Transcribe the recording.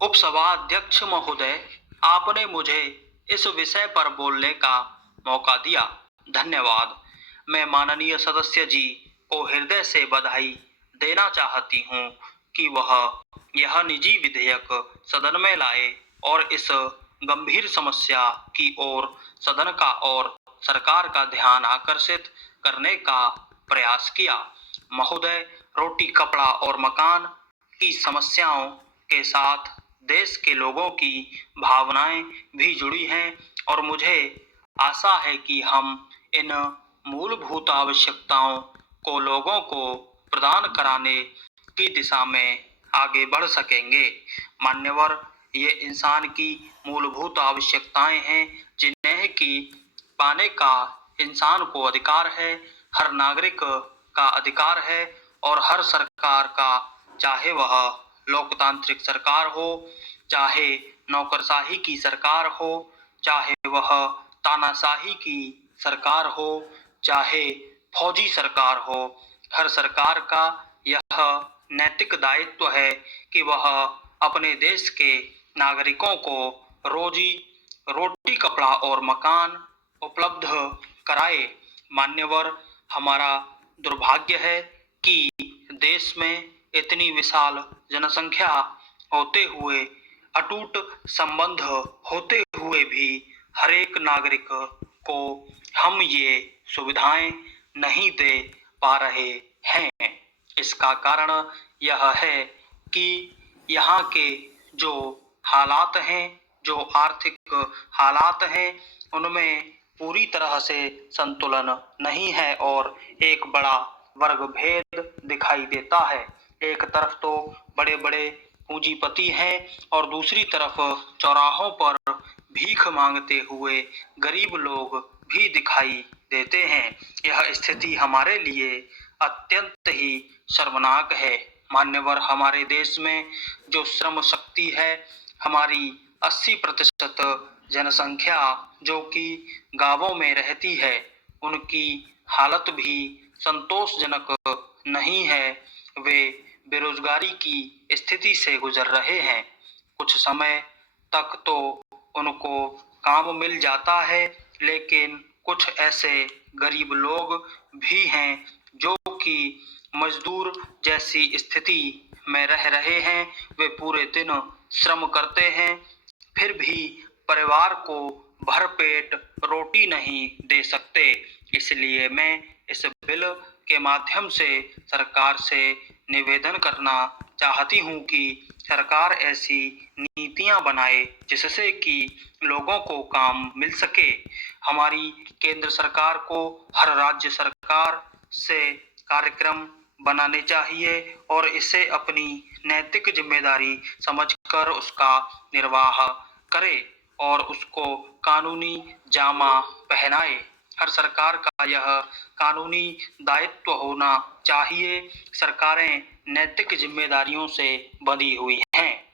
उपसभाध्यक्ष महोदय, आपने मुझे इस विषय पर बोलने का मौका दिया, धन्यवाद। मैं माननीय सदस्य जी को हृदय से बधाई देना चाहती हूँ कि वह यह निजी विधेयक सदन में लाए और इस गंभीर समस्या की ओर सदन का और सरकार का ध्यान आकर्षित करने का प्रयास किया। महोदय, रोटी, कपड़ा और मकान की समस्याओं के साथ देश के लोगों की भावनाएं भी जुड़ी हैं और मुझे आशा है कि हम इन मूलभूत आवश्यकताओं को लोगों को प्रदान कराने की दिशा में आगे बढ़ सकेंगे। मान्यवर, ये इंसान की मूलभूत आवश्यकताएं हैं जिन्हें कि पाने का इंसान को अधिकार है, हर नागरिक का अधिकार है और हर सरकार का, चाहे वह लोकतांत्रिक सरकार हो, चाहे नौकरशाही की सरकार हो, चाहे वह तानाशाही की सरकार हो, चाहे फौजी सरकार हो, हर सरकार का यह नैतिक दायित्व है कि वह अपने देश के नागरिकों को रोटी, कपड़ा और मकान उपलब्ध कराए। मान्यवर, हमारा दुर्भाग्य है कि देश में इतनी विशाल जनसंख्या होते हुए, अटूट संबंध होते हुए भी हर एक नागरिक को हम ये सुविधाएं नहीं दे पा रहे हैं। इसका कारण यह है कि यहाँ के जो हालात हैं, जो आर्थिक हालात हैं, उनमें पूरी तरह से संतुलन नहीं है और एक बड़ा वर्ग भेद दिखाई देता है। एक तरफ तो बड़े बड़े पूंजीपति हैं और दूसरी तरफ चौराहों पर भीख मांगते हुए गरीब लोग भी दिखाई देते हैं। यह स्थिति हमारे लिए अत्यंत ही शर्मनाक है। मान्यवर, हमारे देश में जो श्रम शक्ति है, हमारी 80% जनसंख्या जो कि गांवों में रहती है, उनकी हालत भी संतोषजनक नहीं है। वे बेरोजगारी की स्थिति से गुजर रहे हैं। कुछ समय तक तो उनको काम मिल जाता है, लेकिन कुछ ऐसे गरीब लोग भी हैं जो कि मजदूर जैसी स्थिति में रह रहे हैं। वे पूरे दिन श्रम करते हैं, फिर भी परिवार को भरपेट रोटी नहीं दे सकते। इसलिए मैं इस बिल के माध्यम से सरकार से निवेदन करना चाहती हूँ कि सरकार ऐसी नीतियाँ बनाए जिससे कि लोगों को काम मिल सके। हमारी केंद्र सरकार को हर राज्य सरकार से कार्यक्रम बनाने चाहिए और इसे अपनी नैतिक जिम्मेदारी समझकर उसका निर्वाह करे और उसको कानूनी जामा पहनाए। हर सरकार का यह कानूनी दायित्व होना चाहिए। सरकारें नैतिक जिम्मेदारियों से बंधी हुई हैं।